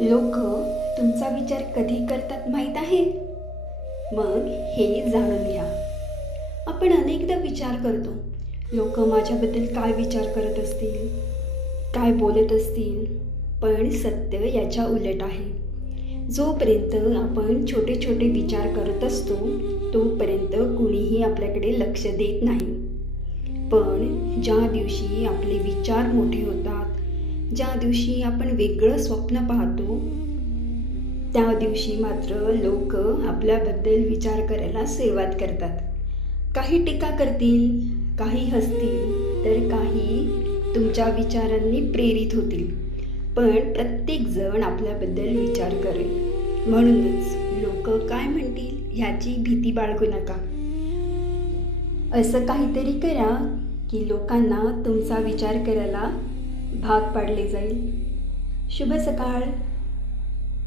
लोक तुमचा विचार कधी करतात माहीत आहे? मग हे जाणून घ्या. आपण अनेकदा विचार करतो, लोक माझ्याबद्दल काय विचार करत असतील, काय बोलत असतील. पण सत्य याच्या उलट आहे. जोपर्यंत आपण छोटे छोटे विचार करत असतो तोपर्यंत कुणीही आपल्याकडे लक्ष देत नाही. पण ज्या दिवशी आपले विचार मोठे होतात, ज्या दिवशी आपण वेगळं स्वप्न पाहतो, त्या दिवशी मात्र लोक आपल्याबद्दल विचार करायला सुरुवात करतात. काही टीका करतील, काही हसतील, तर काही तुमच्या विचारांनी प्रेरित होतील. पण प्रत्येकजण आपल्याबद्दल विचार करेल. म्हणूनच लोक काय म्हणतील ह्याची भीती बाळगू नका. असं काहीतरी करा की लोकांना तुमचा विचार करायला भाग पाडले जाईल. शुभ सकाळ.